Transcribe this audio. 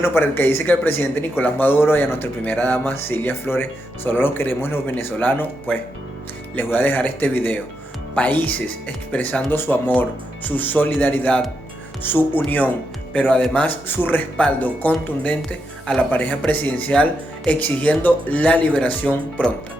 Bueno, para el que dice que el presidente Nicolás Maduro y a nuestra primera dama Cilia Flores solo los queremos los venezolanos, pues les voy a dejar este video. Países expresando su amor, su solidaridad, su unión, pero además su respaldo contundente a la pareja presidencial, exigiendo la liberación pronta.